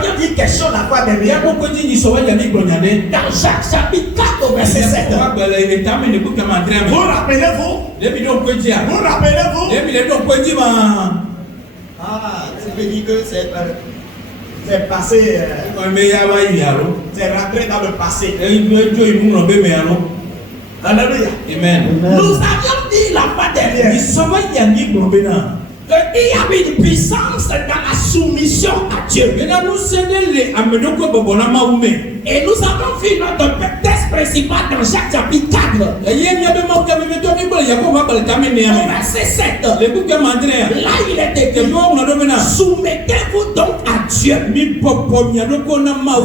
bien dire quelque chose la fois dernière. Dans Jacques chapitre 4 verset 7. Vous rappelez-vous? Vous rappelez-vous? Ah, tu peux dire que c'est passé. C'est rentré dans le passé. Alléluia. Amen. Nous avions dit la fois dernière qu'il y avait une puissance dans la soumission à Dieu. Et nous avons vu notre texte principal dans Jacques chapitre 4. Verset 7. Là, il est écrit: soumettez-vous donc à Dieu.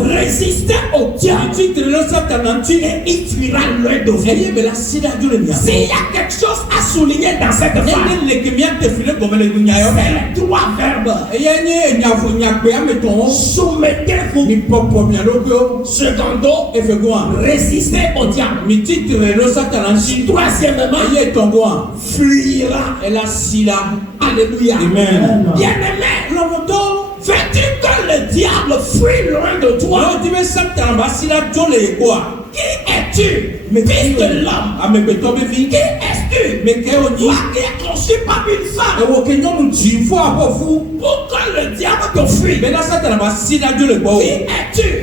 Résistez au diable et il fuira loin de vous. S'il y a quelque chose à souligner dans cette phrase, c'est les trois verbes. Soumettez-vous. Secondo, résistez au diable. Troisièmement, fuira. Alléluia. Amen. Bien-aimé, veux-tu que le diable fuit loin de toi? Qui es-tu? Fils de l'homme. Qui es-tu? Toi qui es conçu par une femme. Pour que le diable te fuit. Qui es-tu?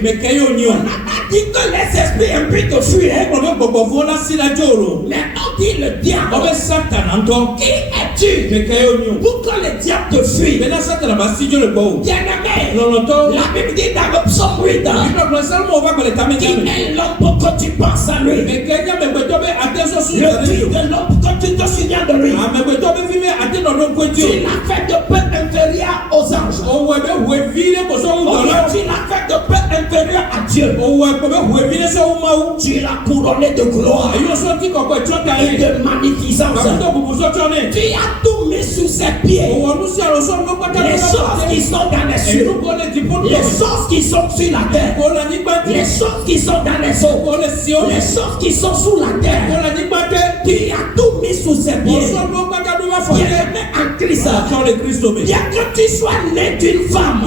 On a dit que les esprits impies te fuient. Mais on dit le diable. Qui es-tu? Pour que le diable te fuit. Bien-aimé, la Bible dit dans le psaume 8, qui est l'homme pour que tu penses à lui? Le Fils de l'homme pour que tu te souviens de lui. Tu l'as fait de peu inférieur aux anges. Tu l'as fait de peu inférieur à Dieu. Tu l'as couronné de gloire et de magnificence. Tu as tout mis sous ses pieds. Les choses qui sont dans les cieux, les choses qui sont sur la terre, les choses qui sont dans les eaux, les choses qui sont sous la terre. Tu as tout mis sous ses pieds. Bien-aimé en Christ, bien que tu sois né d'une femme,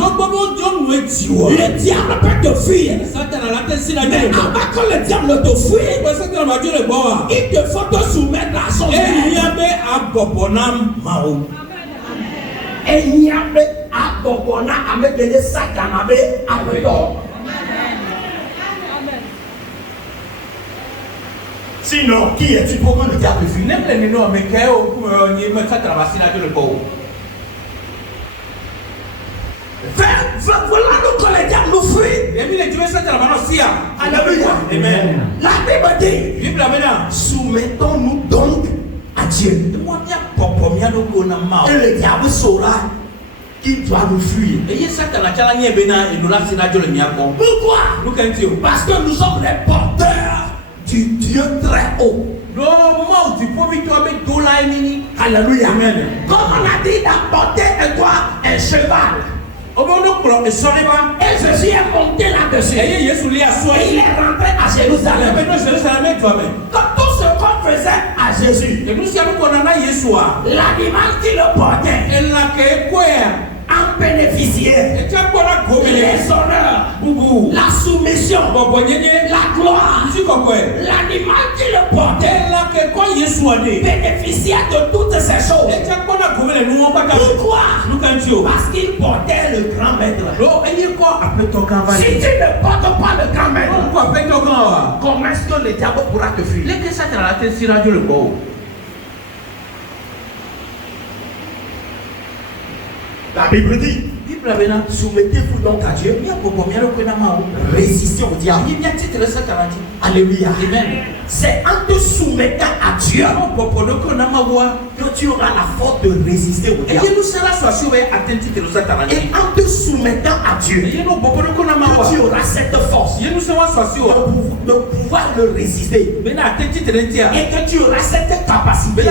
le diable peut te fuir. Mais avant que le diable te fuit, il te faut te soumettre à son maître. Et il y a un bobona avec des sacs à sinon, qui es-tu pour que le diable fuit? Voilà donc que le diable nous fuit. Alléluia. Amen. La Bible dit: soumettons-nous donc à Dieu. Et le diable saura qu'il doit nous fuir. Pourquoi? Parce que nous sommes les porteurs du Dieu très haut. Alléluia. Amen. Comme on a dit d'apporter un cheval. Et Jésus est monté là-dessus. Et il est rentré à Jérusalem. Comme tout ce qu'on faisait à Jésus, l'animal qui le portait en bénéficiait. Les honneurs, la soumission, la gloire. L'animal qui le portait bénéficiait de toutes ces choses. Pourquoi? Parce qu'il portait le grand maître. Si tu ne portes pas le grand maître, comment est-ce que le diable pourra te fuir? La Bible dit: soumettez-vous donc à Dieu, résistez au diable. Alléluia. Amen. C'est en te soumettant à Dieu que tu auras la force de résister au diable. Et en te soumettant à Dieu que tu auras cette force de pouvoir le résister. Et que tu auras cette capacité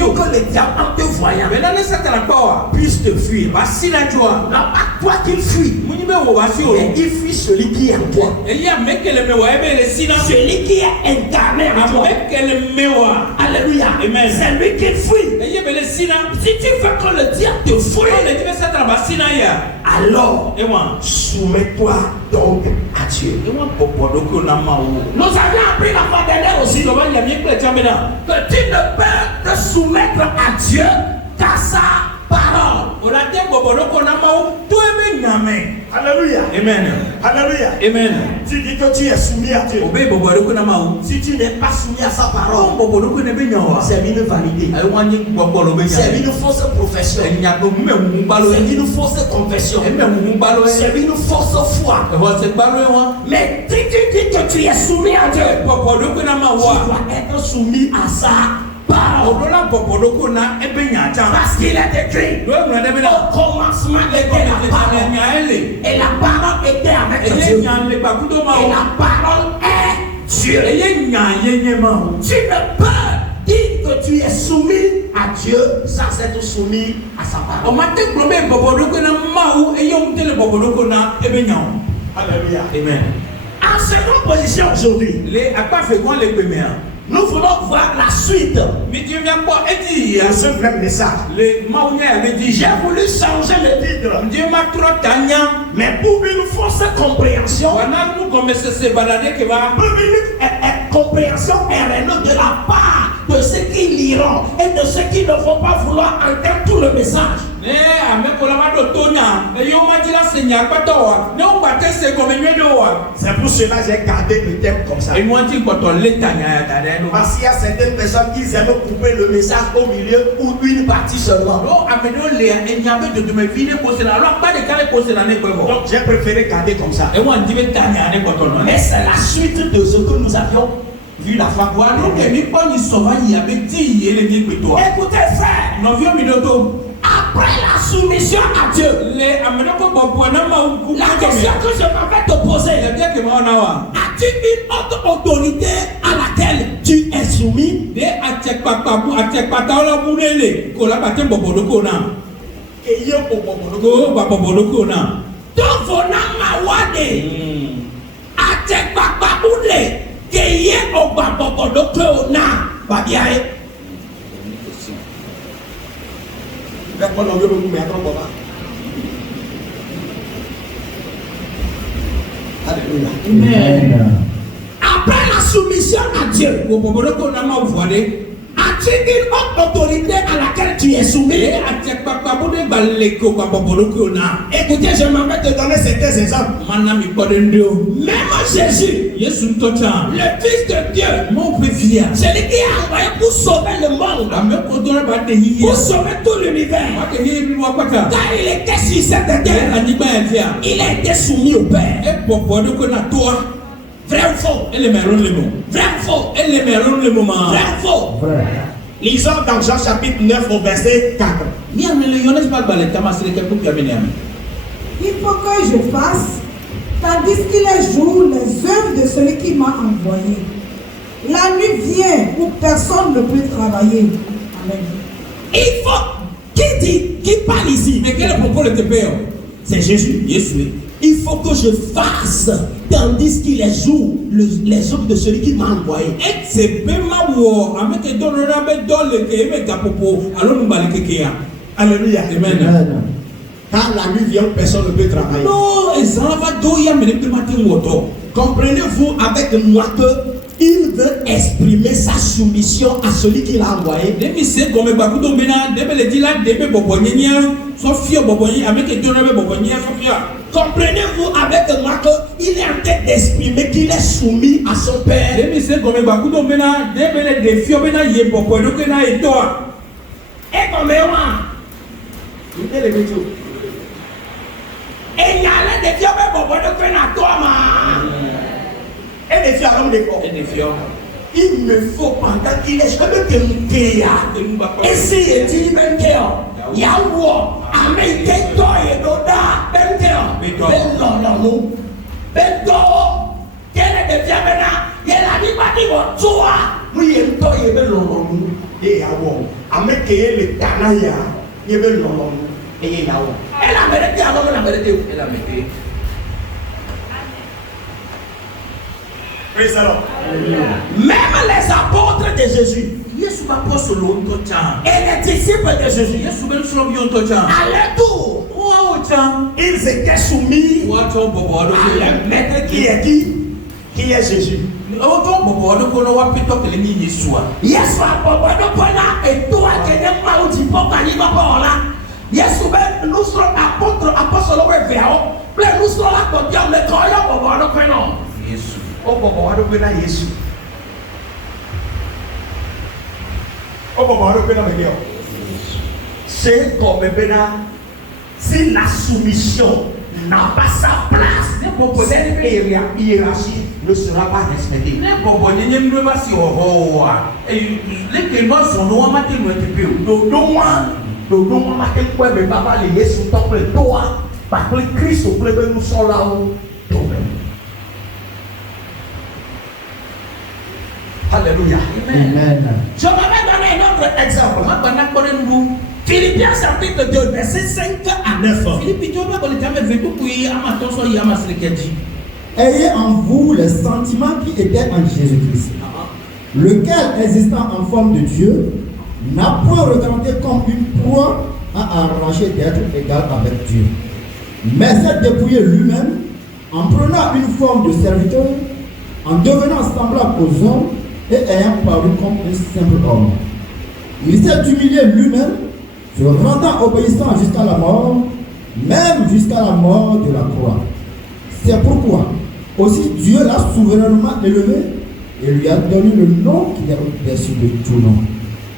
pour que le diable, en te voyant, puisse te fuir. toi. Non pas toi qu'il fuit. Mais il fuit celui qui est en toi. Celui qui est incarné en toi. Alléluia. Amen. C'est lui qui fuit. Si tu veux que le diable te fuit, alors soumets-toi donc à Dieu. Nous avions appris la fois dernière aussi que tu ne peux te soumettre à Dieu qu'à sa parole. Alléluia. Amen. Alléluia. Amen. Tu dis que tu es soumis à Dieu. Si tu n'es pas soumis à sa parole, c'est une vanité. C'est une fausse profession. C'est une fausse confession. C'est une fausse foi. Mais si tu dis que tu es soumis à Dieu, tu dois être soumis à sa parole. Parce qu'il est écrit, au commencement était la parole, et la parole était avec Dieu, et la parole est Dieu. Tu ne peux dire que tu es soumis à Dieu sans être soumis à sa parole. Alléluia. Amen. En seconde position aujourd'hui, nous voulons voir la suite de ce même message. J'ai voulu changer le titre, mais pour une fausse compréhension, compréhension erronée de la part de ceux qui liront et de ceux qui ne vont pas vouloir entendre tout le message. C'est pour cela que j'ai gardé le thème comme ça. Parce qu'il y a certaines personnes qui aiment couper le message au milieu ou une partie seulement. Donc j'ai préféré garder comme ça. Mais c'est la suite de ce que nous avions vu la fois. Écoutez frère, après la soumission à Dieu, la question que je vais te poser, as-tu une autre autorité à laquelle tu es soumis? Donc vous après la soumission à Dieu, as-tu une autre autorité à laquelle tu es soumis? Écoutez, je m'en vais te donner certains exemples. Même Jésus, le Fils de Dieu, celui qui a envoyé pour sauver le monde, pour sauver tout l'univers, quand il était sur cette terre, il a été soumis au Père. Vrai ou faux? Vrai ou faux? Vrai ou faux? Lisons dans Jean chapitre 9 au verset 4. Il faut que je fasse, tandis qu'il est jour, les œuvres de celui qui m'a envoyé. La nuit vient où personne ne peut travailler. Amen. Il faut, qui parle ici? Mais quel est le propos de tes pères? C'est Jésus. Il faut que je fasse, tandis qu'il est jour, les œuvres de celui qui m'a envoyé. Alléluia. Amen. Quand la nuit vient, personne ne peut travailler. Comprenez-vous avec moi que il veut exprimer sa soumission à celui qui l'a envoyé. Comprenez-vous avec moi qu'il est en train d'exprimer qu'il est soumis à son Père. Et il me faut pendant qu'il est jamais que et si il dit Yahweh, Américain, et Doda, Bento, quel est le diable? Il a dit pas dit toi, oui, il est et Yahweh, Américain, le Tanaya, il veut et Yahweh. Elle a mérité alors qu'elle a mérité. Elle a mérité. Praise the Lord. Même les apôtres de Jésus. Et les disciples de Jésus. À leur tour, ils étaient soumis à leur maître qui est qui? Qui est Jésus. Yesu apɔbɔdɔ kɔna eto akɛnɛ mawu ti pɔpa yi bɔbɔ la Yesu bɛ nusrɔ apɔsɔlɔ bɛ viawo kple nusrɔ la kpɔbiawo le kɔ yɔ bɔbɔdɔ kɔnɔ Yesu o bɔbɔdɔ kɔna Yesu O bɔbɔdɔ kɔna mɛ kɛ o. C'est comme bena si la soumission n'a pas sa place, cette hiérarchie ne sera pas respectée. Alléluia. Amen. Je vais donner un autre exemple. Philippiens chapitre 2, verset 5 à 9. Ayez en vous les sentiments qui étaient en Jésus-Christ, lequel, existant en forme de Dieu, n'a point regardé comme une proie à arracher d'être égal avec Dieu, mais s'est dépouillé lui-même en prenant une forme de serviteur, en devenant semblable aux hommes et ayant paru comme un simple homme. Il s'est humilié lui-même, se rendant obéissant jusqu'à la mort, même jusqu'à la mort de la croix. C'est pourquoi aussi Dieu l'a souverainement élevé et lui a donné le nom qui est au-dessus de tout nom.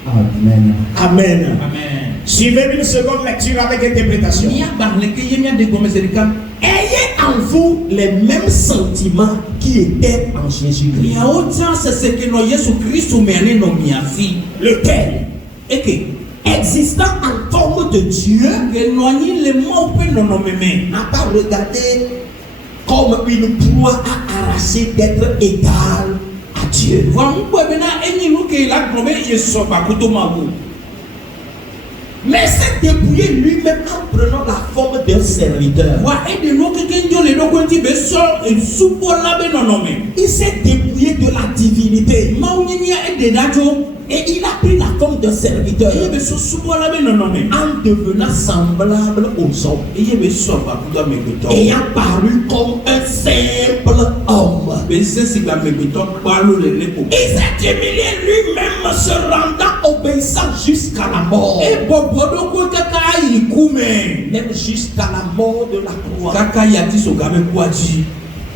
Amen. Amen. Suivez une seconde lecture avec interprétation. Ayez en vous les mêmes sentiments qui étaient en Jésus-Christ. Lequel? Existant en forme de Dieu, n'a pas regardé comme une proie à arracher d'être égal à Dieu. Mais s'est dépouillé lui-même en prenant la forme d'un serviteur. Il s'est dépouillé de la divinité. Et il a pris la forme d'un serviteur en devenant semblable aux hommes. Ayant paru comme un simple homme. Il s'est humilié lui-même, se rendant obéissant jusqu'à la mort. Même jusqu'à la mort de la croix.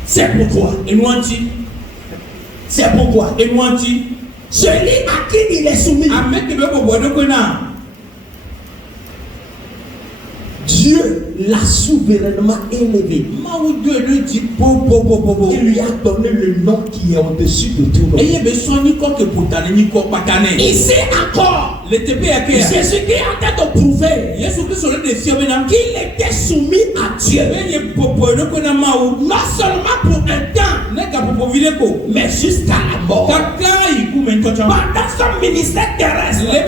C'est pourquoi celui à qui il est soumis, Dieu l'a souverainement élevé. Il lui a donné le nom qui est au-dessus de tout nom. Ici encore, Jésus qui est en train de prouver qu'il était soumis à Dieu. Non seulement pour un temps, mais jusqu'à la mort. Pendant son ministère terrestre, il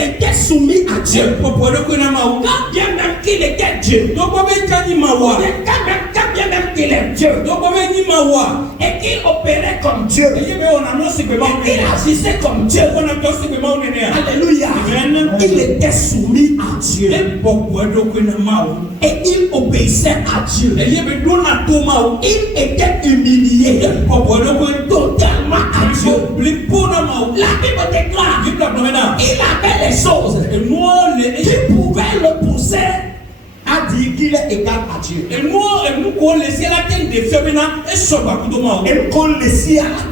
était soumis à Dieu. Quand bien même qu'il était Dieu, quand bien même qu'il est Dieu, et qu'il opérait comme Dieu, et qu'il agissait comme Dieu. Alléluia. Il était soumis à Dieu. Et il obéissait à Dieu. Il était humilié totalement à Dieu. La Bible déclare qu'il avait les choses qui pouvaient le pousser à dire qu'il est égal à Dieu. Et qu'on laissait à la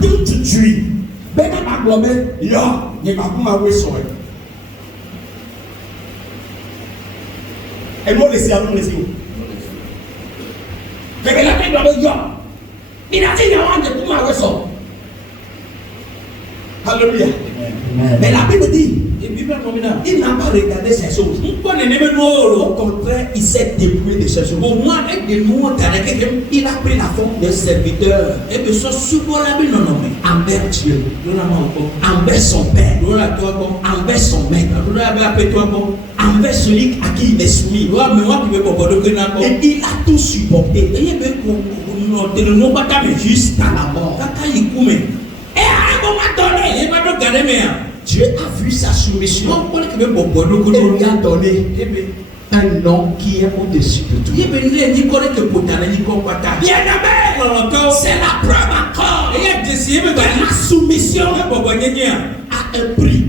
tête du Dieu. Ben ma globé, yo, ni ma kuma weso. Et moi laisser à nous laisser. Mais la tête globé yo. Il a dit yo, ni kuma weso. Alléluia. Mais la Bible dit, il n'a pas regardé ces choses. Au contraire, il s'est dépouillé de ces choses. Il a pris la forme d'un serviteur envers Dieu, envers son père, envers son maître, envers celui à qui il est soumis. Et il a tout supporté jusqu'à la mort. Et à un moment donné, Dieu a vu sa soumission et lui a donné un nom qui est au-dessus de tout. Bien-aimé, c'est la preuve encore que la soumission a un prix.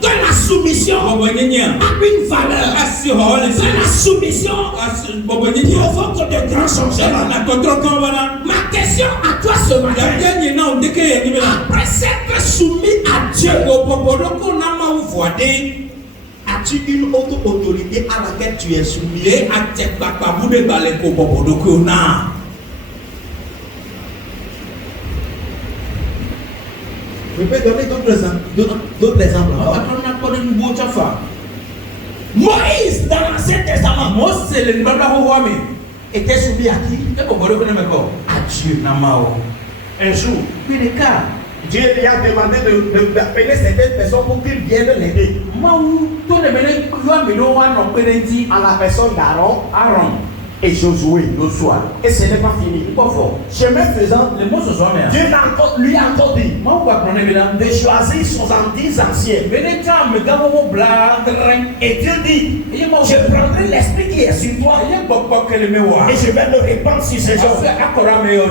Que la soumission a une valeur. Que la soumission provoque de grands changements. Ma question à toi ce matin, après s'être soumis à Dieu, as-tu une autre autorité à laquelle tu es soumis? Je peux donner d'autres exemples. Moïse, dans l'Ancien Testament, était soumis à qui? À Dieu. Un jour, Dieu lui a demandé d'appeler certaines personnes pour qu'ils viennent l'aider. À la personne d'Aaron et Josué. Et ce n'est pas fini. Chemin faisant, Dieu lui a encore dit de choisir 70 anciens. Et Dieu dit, je prendrai l'esprit qui est sur toi et je vais le répandre sur ces gens.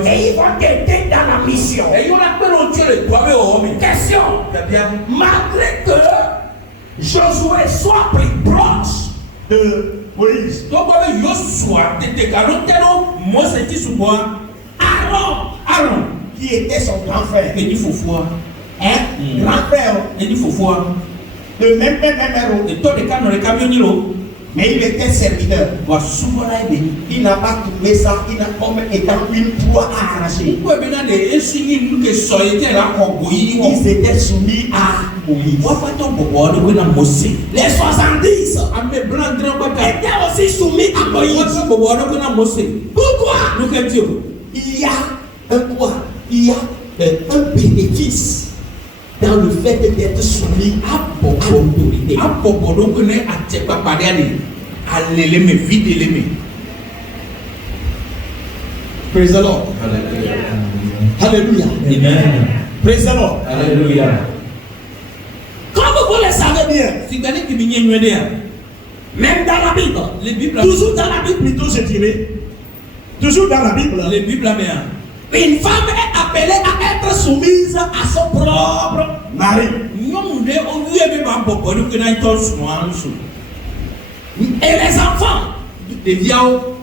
Et ils vont t'aider dans la mission. Question, malgré que Josué soit pris proche de Moïse, Aaron, qui était son grand frère, grand frère, de même héros, mais il était serviteur. Il n'a pas trouvé ça, il n'a comme étant une proie à arracher. Ils étaient soumis à Moïse. Les 70 étaient aussi soumis à Moïse. Pourquoi? Il y a un quoi? Il y a un bénéfice dans le fait d'être soumis à l'autorité. Praise the Lord. Hallelujah. Amen. Praise the Lord. Hallelujah. Comme vous le savez bien, même dans la Bible, toujours dans la Bible plutôt je dirais, toujours dans la Bible, une femme est appelée à être soumise à son propre mari. Et les enfants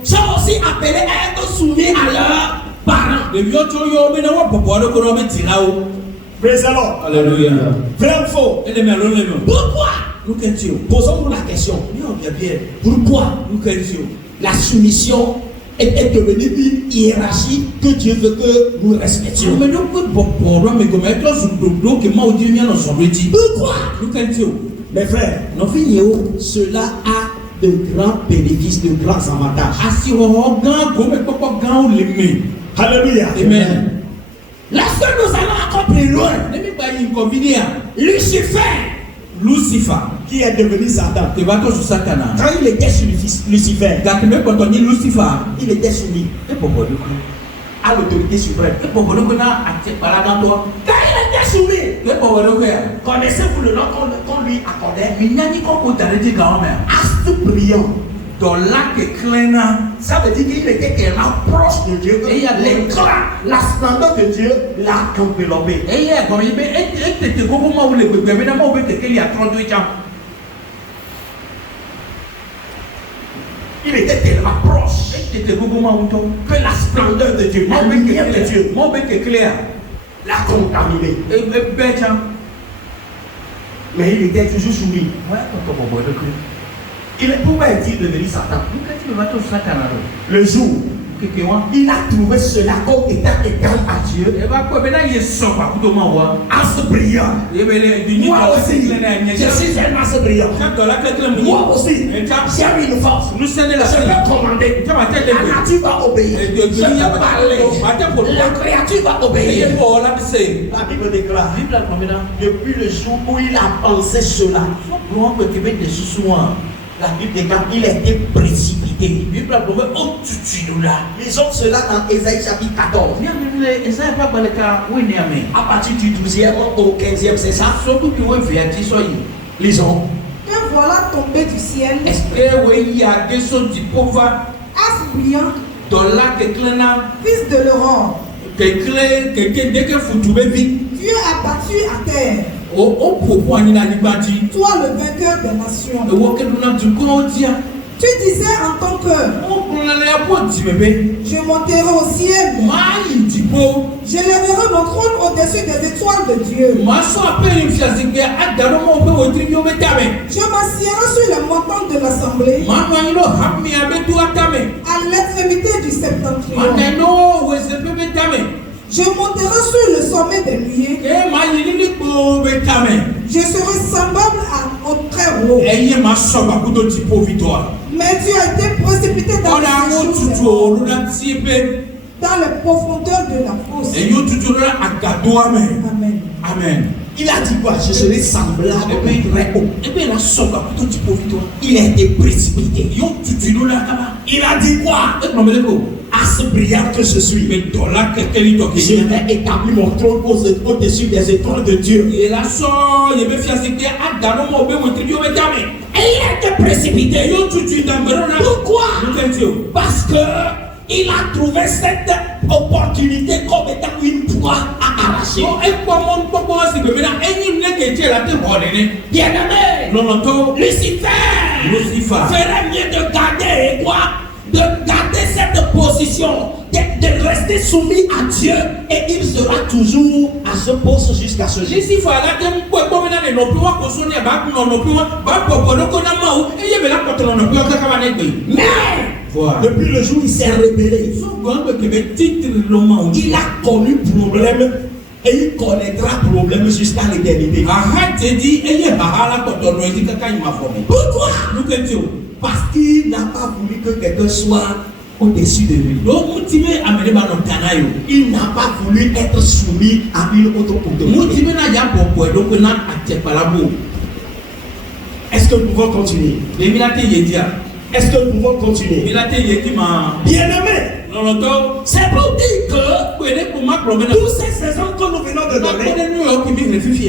sont aussi appelés à être soumis à leurs parents. Praise the Lord. Hallelujah. Vrai ou faux? Pourquoi? Posons-nous la question. Pourquoi la soumission est devenue une hiérarchie que Dieu veut que nous respections? Pourquoi? Mes frères, cela a de grands bénéfices, de grands avantages. Alléluia. Amen. Lorsque nous allons encore plus loin, Lucifer, qui est devenu Satan, quand il était sur Lucifer, il était soumis à l'autorité suprême. Quand il était soumis, connaissez-vous le nom qu'on lui accordait? Astre brillant. Ça veut dire qu'il était tellement proche de Dieu que l'éclat, la splendeur de Dieu l'a enveloppé. Il était tellement proche que la splendeur de Dieu, la lumière de Dieu, l'a contaminé. Mais il était toujours soumis. Pourquoi est-il devenu Satan? Le jour il a trouvé cela comme étant égal à Dieu. As brillant. Moi aussi, je suis un as brillant. Moi aussi, j'ai une force. Je peux commander. La nature va obéir. Je peux parler. La créature va obéir. La Bible déclare, depuis le jour où il a pensé cela, la Bible déclare qu'il a été précipité. Lisons cela dans Ésaïe chapitre 14. À partir du 12e au 15e, c'est ça? Lisons. Que voilà tombé du ciel, as brillant, fils de l'aurore, Dieu a battu à terre. Toi le vainqueur des nations. Tu disais en ton cœur, je monterai au ciel, j'élèverai mon trône au-dessus des étoiles de Dieu. Je m'assierai sur les montagnes de l'assemblée, à l'extrémité du septentrion. Je monterai sur le sommet des nuées. Je serai semblable au très haut. Mais tu as été précipité dans les profondeurs de la fosse. Amen. Amen. Il a dit quoi? Je serai semblable au très haut. Il a été précipité. Il a dit quoi? As brillant que je suis, je vais établir mon trône au-dessus des étoiles de Dieu. Et il a été précipité. Pourquoi? Parce que il a trouvé cette opportunité comme étant une proie à arracher. Bien-aimé, Lucifer ferait mieux de garder quoi? De garder cette position, de rester soumis à Dieu, et il sera toujours à ce poste jusqu'à ce jour. Mais depuis le jour où il s'est rebellé, il a connu problème et il connaîtra problème jusqu'à l'éternité. Pourquoi? Parce qu'il n'a pas voulu que quelqu'un soit au-dessus de lui. Il n'a pas voulu être soumis à une autre autorité. Est-ce que nous pouvons continuer? Est-ce que nous pouvons continuer? Bien-aimé, c'est pour dire que toutes ces saisons que nous venons de donner,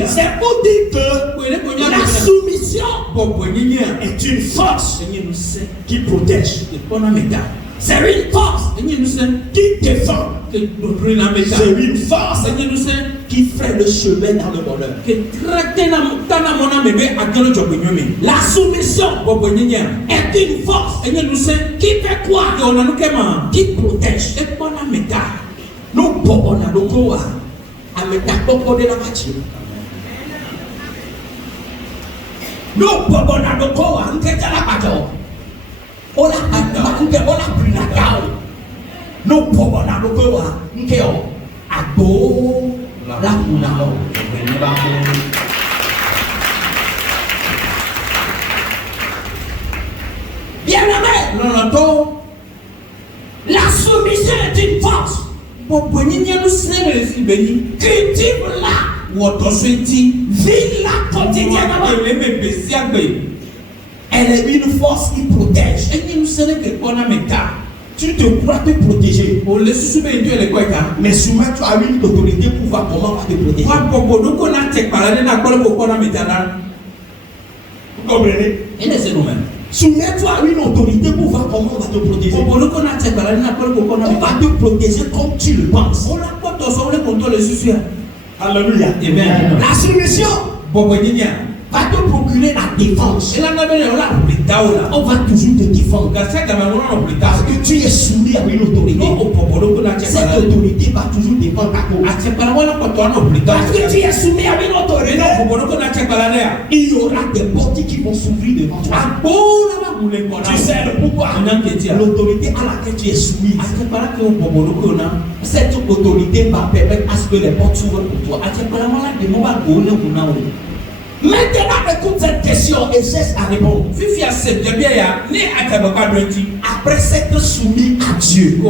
c'est pour dire que la soumission est une force qui protège. C'est une force qui défend. C'est une force qui fait le chemin dans le bonheur. La soumission est une force qui fait quoi? Qui protège. Nous pouvons bien-aimé, la soumission est une force. Cultive-la, vis-la quotidiennement. Elle est une force qui protège. Tu te crois te protéger, mais soumets-toi à une autorité pour voir comment va te protéger. Vous comprenez? Soumets-toi à une autorité pour voir comment on va te protéger. On va te protéger comme tu le penses. Alléluia. Amen. La soumission va te procurer la défense. On va toujours te défendre. Parce que tu es soumis à une autorité. Cette autorité va toujours défendre ta cause. Parce que tu es soumis à une autorité. Il y aura des portes qui vont s'ouvrir devant toi. Tu sais le pourquoi. L'autorité à laquelle tu es soumis. Cette autorité va permettre à ce que les portes s'ouvrent pour toi. Maintenant, écoute cette question et cesse à répondre. Après s'être soumis à Dieu,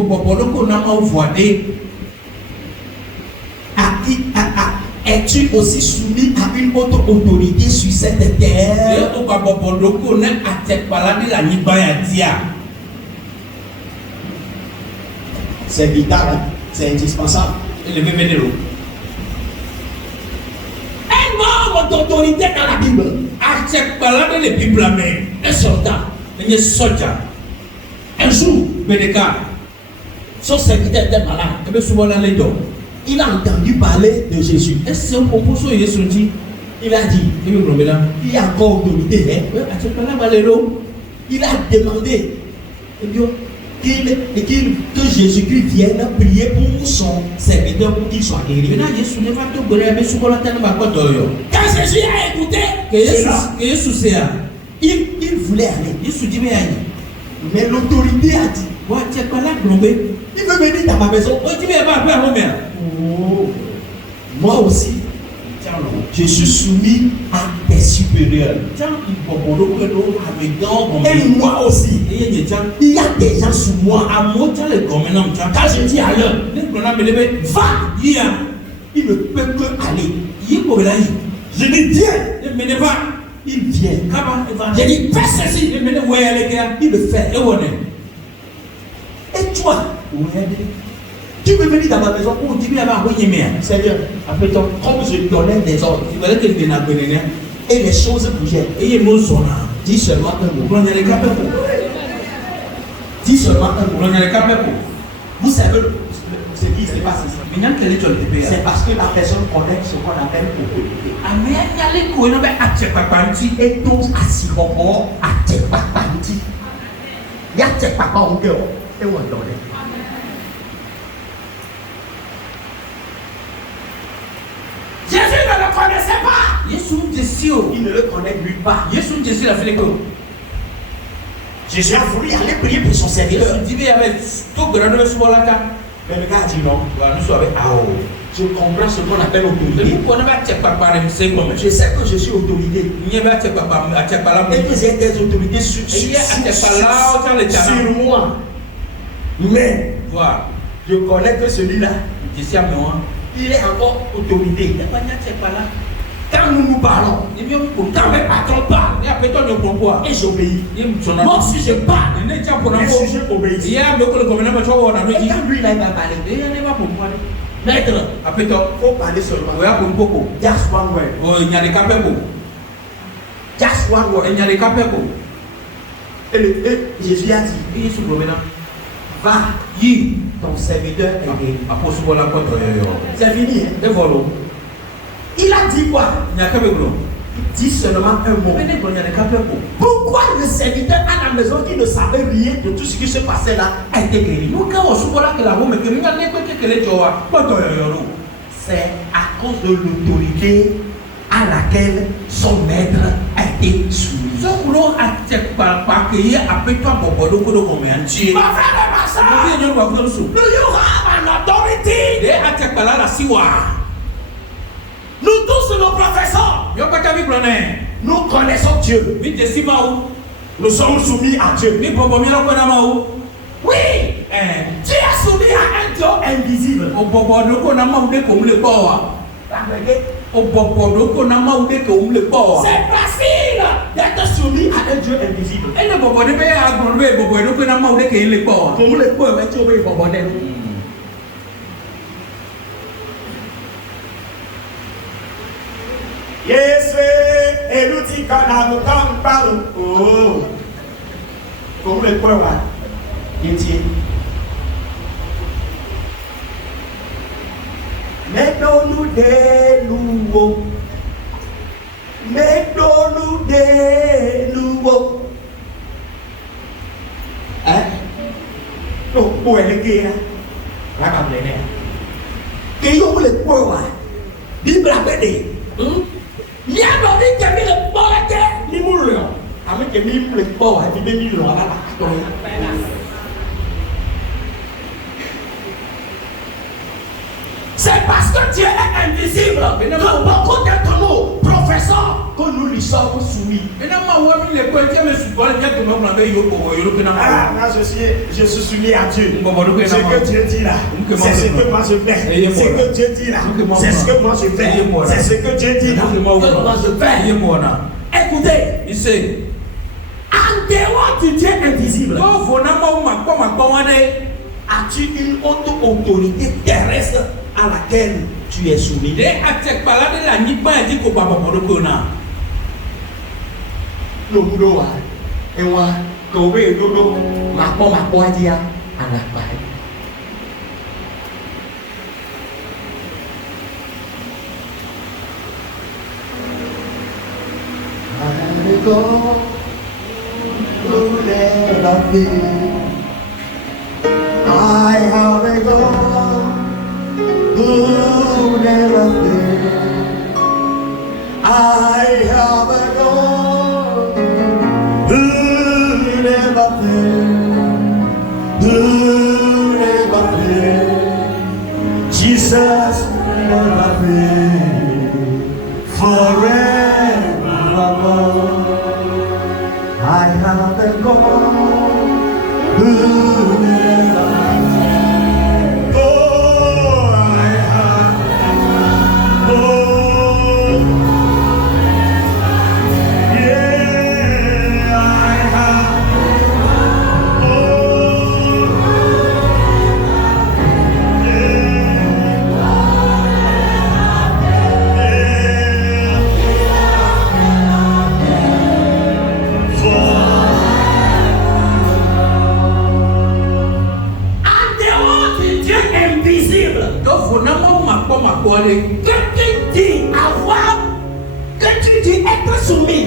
es-tu aussi soumis à une autre autorité sur cette terre? C'est vital, c'est indispensable. Un nombre d'autorités dans la Bible. Un soldat. Un jour, son serviteur était malade. Il a entendu parler de Jésus. Il a dit, il y a encore autorité. Il a demandé que Jésus-Christ vienne prier pour son serviteur pour qu'il soit guéri. Quand Jésus a écouté cela, il voulait aller. Mais l'autorité a dit, il veut venir dans ma maison. Oh, moi aussi, je suis soumis à des supérieurs. Et moi aussi, il y a des gens sous moi. Quand je dis à l'un, va, il ne peut que aller. Je dis viens, il vient. Je dis fais ceci, il le fait. Et toi, tu veux venir dans ma maison pour dire Seigneur, après toi, comme je donnais des ordres, et les choses bougeaient. Dis seulement un mot. Dis seulement un mot. Vous savez ce qui se passe ici. C'est parce que la personne connaît ce qu'on appelle autorité. Et donc, à ce moment, à Tchekpakpanti, il y a Tchekpakpa au cœur. Et on donne. Jésus ne le connaissait pas. Il ne le connaît nulle part. Jésus a voulu aller prier pour son serviteur. Mais le gars a dit non. Je comprends ce qu'on appelle autorité. Je sais que je suis autorité. Et que j'ai des autorités sur moi. Mais je connais que celui-là, il est encore autorité. Quand nous nous parlons, quand mes patrons parlent, et j'obéis. Moi aussi je parle, les sujets obéissent. Et quand lui, il va parler, maître, il faut parler seulement. Just one word. Just one word. Et Jésus a dit, va, ton serviteur est guéri. C'est fini. Il a dit quoi? Il dit seulement un mot. Pourquoi le serviteur à la maison qui ne savait rien de tout ce qui se passait là a été guéri? C'est à cause de l'autorité à laquelle son maître a été soumis. Nous tous nos professeurs, nous connaissons Dieu. Nous sommes soumis à Dieu. Oui, tu es soumis à un Dieu invisible. C'est facile d'être soumis à un Dieu invisible. Yes, et nous dit qu'on a le temps de parler. Oh, comme le point là, il dit. Mettons-nous des loups, mais donne-nous des nouveaux. Hein? Donc, où est le gars? Là, comme les nerfs. Qui ont le poids? Bible a béni. Il y a dans les qui ont le poids là, ni moulin. Avec les mille le poids, et puis les mille là, là. C'est parce que Dieu est invisible que beaucoup d'entre nous, professeurs, que nous lui sommes soumis. Ah, là, je suis soumis à Dieu. Ce que Dieu dit là, c'est ce que moi je fais. Ce que Dieu dit là, c'est ce que moi je fais. C'est ce que Dieu dit là, que moi je fais. Écoutez, en dehors du Dieu invisible, as-tu une autre autorité terrestre à laquelle tu es soumis? I have a God who never fails. I have a God who never fails. Who never fails. Jesus never fails. Forever. I have a God who never fails. Que tu dis avoir, que tu dis être soumis,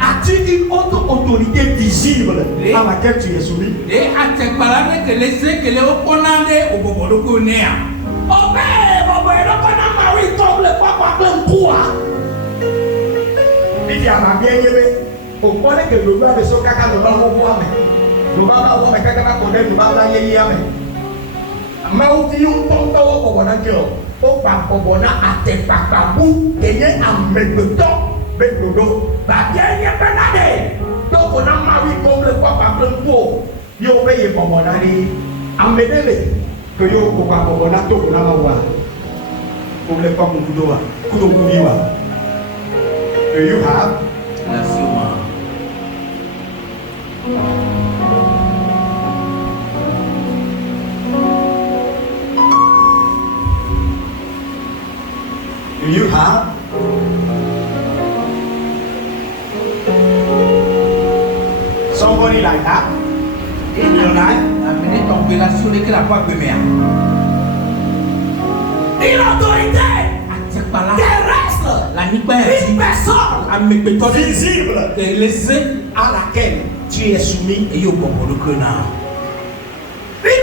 as-tu une autre autorité visible à laquelle tu es soumis? Il a ma bien-aimée, au point que le roi de ce caca ne va pas voir, mais ne va pas voir, mais caca connaît, ne va pas y aller. Mauti un tonto au bonakio, au papobona à tes papabou, et y'a un mégoto, bégodo, baguette y'a penade. Donc on a marié comme le papa plein pot, yo paye pour mon année, amenez-le, que yo pour papobona, tout pour la mawa, pour le papa Kudoa, Kudokubiwa. Do you have? Merci, Do you have? Somebody like that in your life? Une autorité terrestre, une personne visible à laquelle tu es soumis. Une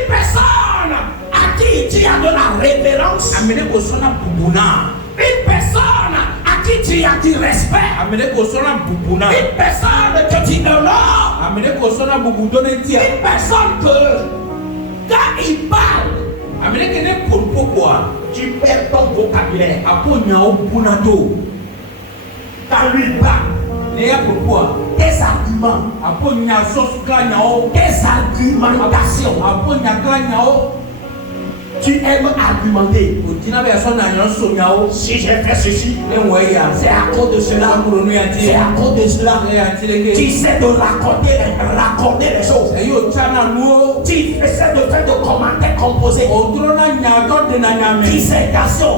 personne à qui tu as de la révérence. Une personne à qui tu as du respect. Une personne que tu honores. Une personne que quand il parle, tu perds ton vocabulaire. Quand lui parle, tes arguments, tes argumentations. Tu aimes argumenter. Si j'ai fait ceci, c'est à cause de cela. C'est à cause de cela. Tu sais de raccorder les choses. Tu essaies de faire des commentaires composés. Dissertation.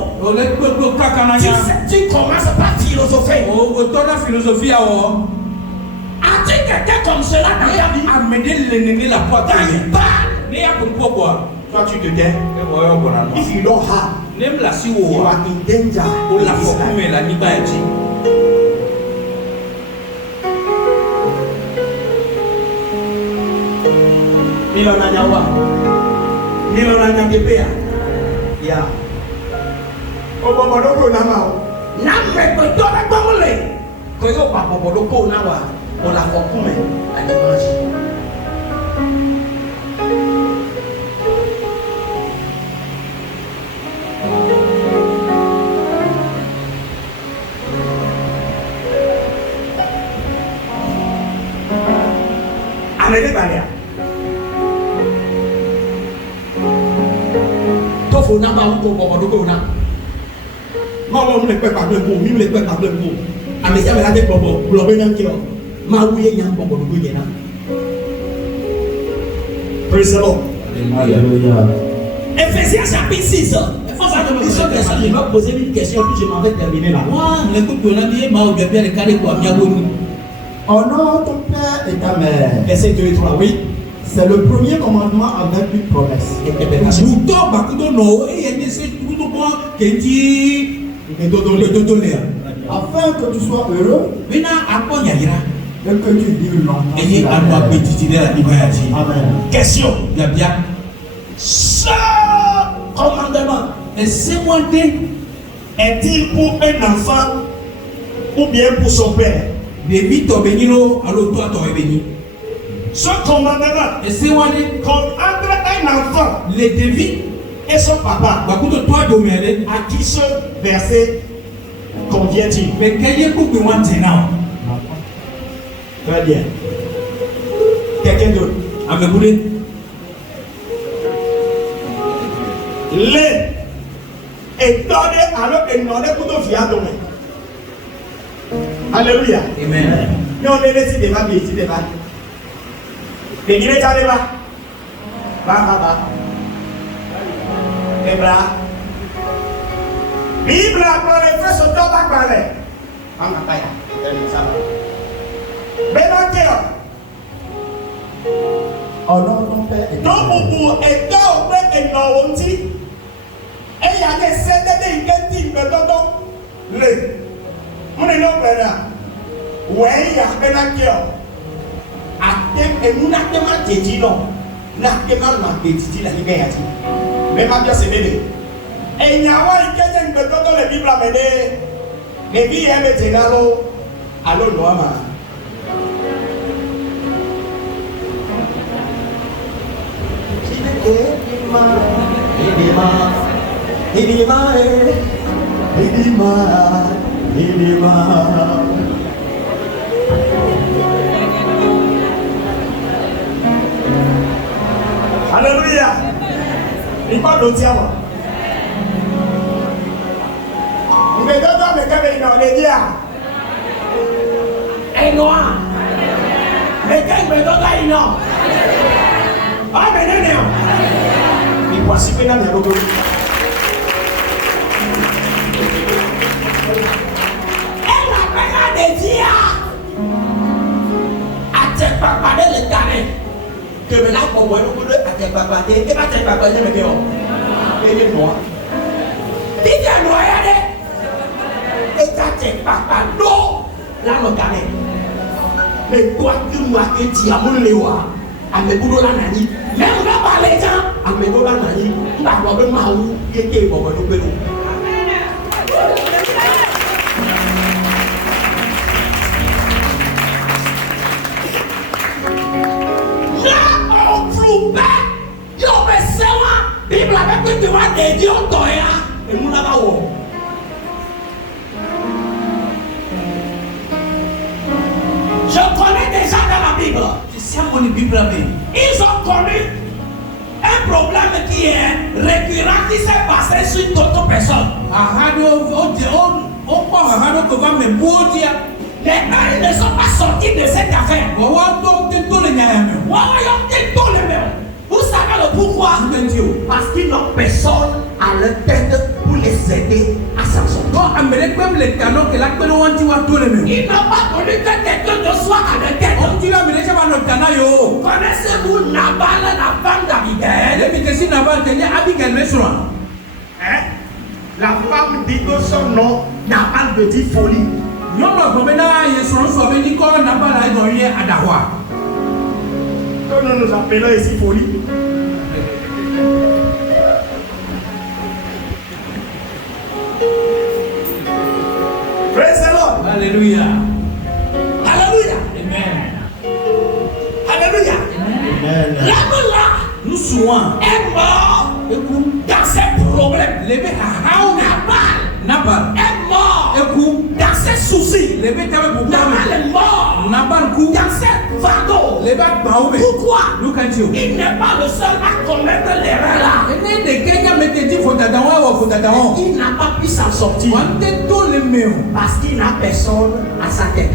Tu commences par philosopher. As-tu quelqu'un comme cela dans ta vie? Quand il parle, toi tu te tais. If you don't have, Nem la si wo. You are in danger. O la fokume la niba eji. Nilona nyawa. Nilona nyakepea. Ya. Obobodoko na ma o. Na me ko to na gbole. Ko yo pa obobodoko na wa. O la fokume ani maji. Alele balia. Tofo na ma ko obobodoko na. Mo le pe pa de ko, mi le pe pa de ko. Ame ya me la de bobo, globe na kio. Ma wuye nyam obobodoko ye na. Praise the Lord. Alléluia. Ephésiens chapitre 6. Je vais poser une question puis je m'en vais terminer là. Honore ton père et ta mère. Verset 2 et 3, oui. C'est le premier commandement avec une promesse. Afin que tu sois heureux et que tu vives longtemps. Amen. Question. Ce commandement est-il pour un enfant ou bien pour son père? Ce commandement entre un enfant et son papa. À qui ce verset convient-il? Très bien. Quelqu'un d'autre? Les et donné alors que nous avons fait à donner. Alléluia. Amen. Nous on est laissé des bas, des bas. Les guillemets à les bas. Bas. Les bras. Bible après les frères sont dans la palais. Mama paya. Benakeo. Honore ton père et ta Donc mère. pour aider au père et non on dit. Et il y a des scènes de qui me donnent le. On est là, ouais, il y a un qui a nous n'avons pas dit non. N'avons pas dit la liberté. Mais ma bien c'est bien. Et il y a un qui me donne le Bible à mener. Et puis il y a un méténalo. Allô, Noama. Alléluia. Il parle de Dieu. Mais dans le cas de les dire. Et noir. Mais quand il me donne là, il non. Ah, mais non. Il voici que dans les logos. Elle appelle des dias. À tes papas de l'éternel. Que maintenant, pour moi, nous à tes papas, et pas tes papas, je me dis, et les noirs. Dis les noirs, et tes papas, non, là, le carré. Mais toi, tu m'as dit, à mon léoa, à mes boulots la nani, même là, par les gens, à mes boulots la nani, tu vas voir le maou, qui était pour me louper. Bible avec que tu vas dédier au toya et nous n'avons je connais des gens dans la Bible. Ils ont connu un problème qui est récurrent qui s'est passé sur d'autres personnes. Maintenant, ils ne sont pas sortis de cette affaire. Vous savez le pourquoi? Parce qu'ils n'ont personne à leur tête pour les aider à s'en sortir. Ils n'ont pas connu que quelqu'un de soit à leur tête. Connaissez-vous Nabal, la femme d'Abigail? Hein? La femme dit que son nom n'a pas de dire folie. Non, non, maintenant, ils sont sauvés, ils n'ont pas la donné à Dawa. Que nous nous appelons ici folie. Praise the Lord. Alléluia. Alléluia. Amen. Alléluia. Amen. L'homme-là, Nous souvent, est mort dans ses problèmes. les bébés, Nabal, Est mort écoute, dans ses soucis. les bébés, Nabal est mort Nabal, coup, dans ses fardeaux. les bébés, Baoumé, Pourquoi? nous quand tu Il n'est pas le seul à commettre l'erreur là. Il n'a pas pu s'en sortir parce qu'il n'a personne à sa tête.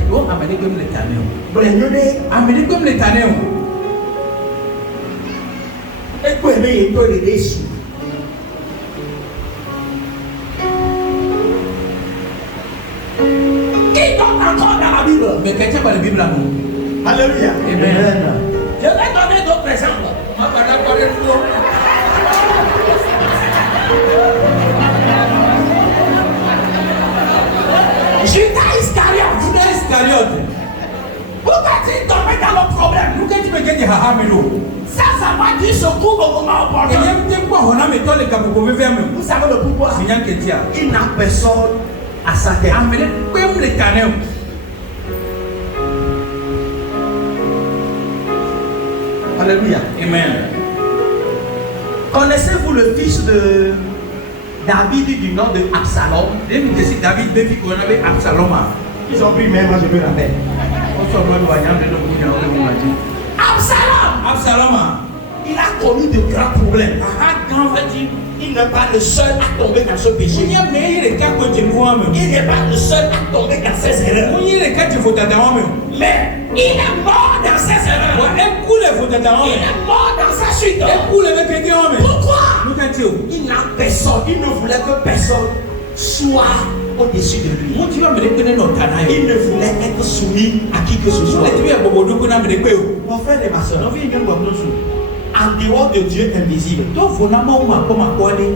Et puis il peut les déçus. Qui donc encore dans la Bible? Mais quelqu'un par la Bible là, non? Alléluia. Amen. Je vais donner d'autres exemples. Judas Iscariote. Pourquoi tu tombé dans le problème? Nous quand tu me dis Hahamelo, Ça va dire secours au moment et opportun. il y a un point on a mis dans le cap pour faire même. Vous savez le pourquoi? C'est rien que tiens. Il n'a personne à sa tête. Amenez comme les canaux. Alléluia. Amen. Connaissez-vous le fils de David du nom de Absalom? David Béfi qu'on avait Absalom. Ils ont pris même, moi je me rappelle. Absalom. Il a connu de grands problèmes. Il n'est pas le seul à tomber dans ce péché. Il n'est pas le seul à tomber dans ses erreurs. Mais il est mort dans ses erreurs. Il est mort dans sa chute. Pourquoi? Il n'a personne. Il ne voulait que personne soit au-dessus de lui. Il ne voulait être soumis à qui que ce soit. Mon frère et ma soeur, en dehors de Dieu invisible,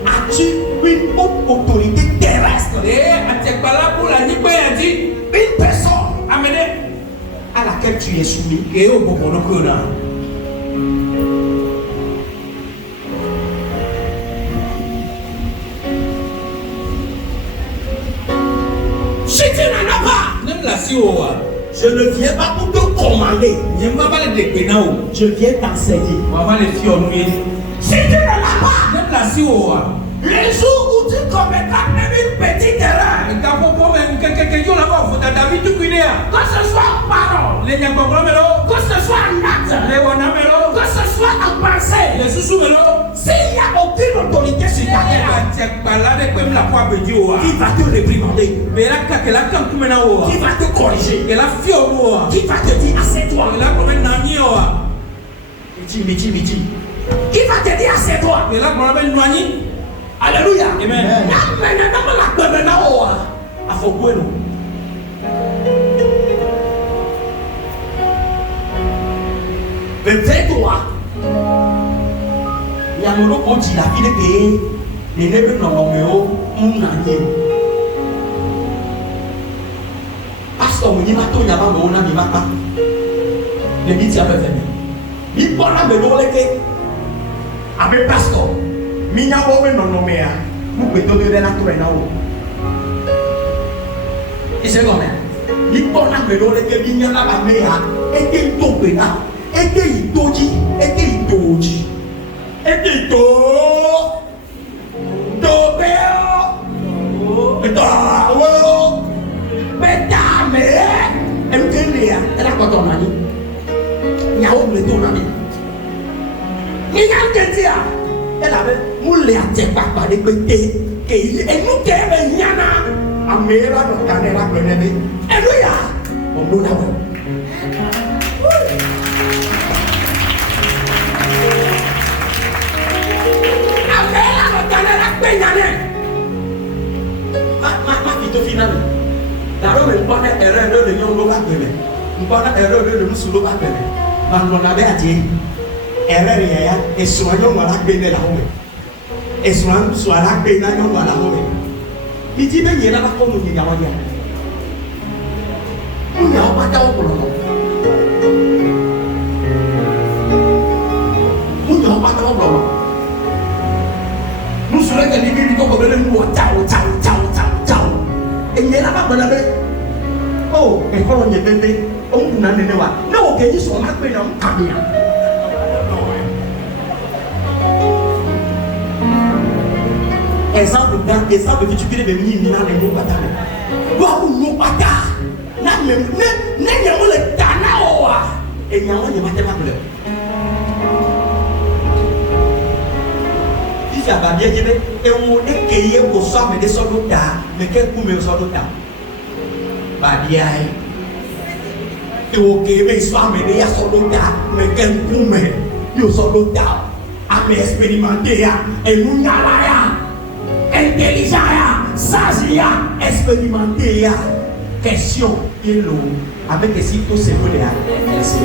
as-tu une autre autorité terrestre? Une personne à laquelle tu es soumis. Si tu n'en as pas, je ne viens pas pour te commander. Je viens t'enseigner. Si tu ne l'as pas, le jour où tu commettras même une petite erreur, que ce soit en parole, que ce soit en acte, que ce soit en pensée, s'il n'y a aucune autorité sur ta tête qui va te réprimander, qui va te corriger, qui va te dire assieds-toi, midi, qui va te dire assieds-toi. Alléluia. Amen. Réveille-toi. Il y a un autre qui a dit les nègres n'ont pas pasteur, on y va tout, il y a pas de pas. Les médias peuvent venir. Il parle de l'eau, avec pasteur. Minya wowe nonomea mugbeto de la tour na wo ise gome ni pona melo le ke minya la ba mea eke to pe na eke itoji eke to wo beta me emkenia era koto nani nyawo le to na mi minya ketia ela be mule ate papa de pete ke enu ke be nyana amera no kanela kwenebe eluya omuna we amera no kanela kwenyane ma fito final daro me pona erreur de nyon lo ba kwebe mpona erreur de musu lo ba kwebe ma no na be ati erreur ya esuanyo wala gbe la home esuan suara gbe na nyon wala home Il dit, mais il y a pas comme nous, il y a pas de. Nous n'avons pas de problème. Nous n'avons pas de problème. Nous serons que les bébés comme le mot ciao. Et il y a pas de problème. Oh, et quand on y est bébé, on n'a pas de problème. Non, ok, ils sont là, mais non, camion. Exemple que tu peux venir dans les mots batailles. Waouh, nous batailles. Na même, ne yamou le tana oa. Et yamou ne mate ma bleu. Si ça va bien, je vais. Et on est cueilli au somme des soldats. Mais quel coup me soldats? Bah bien. Et au Québec, somme des soldats. Mais quel coup me yo soldats? À m'expérimenter et nous n'allons intelligent, sage, expérimenté. Question, hello, avec les sites secondaires. Merci.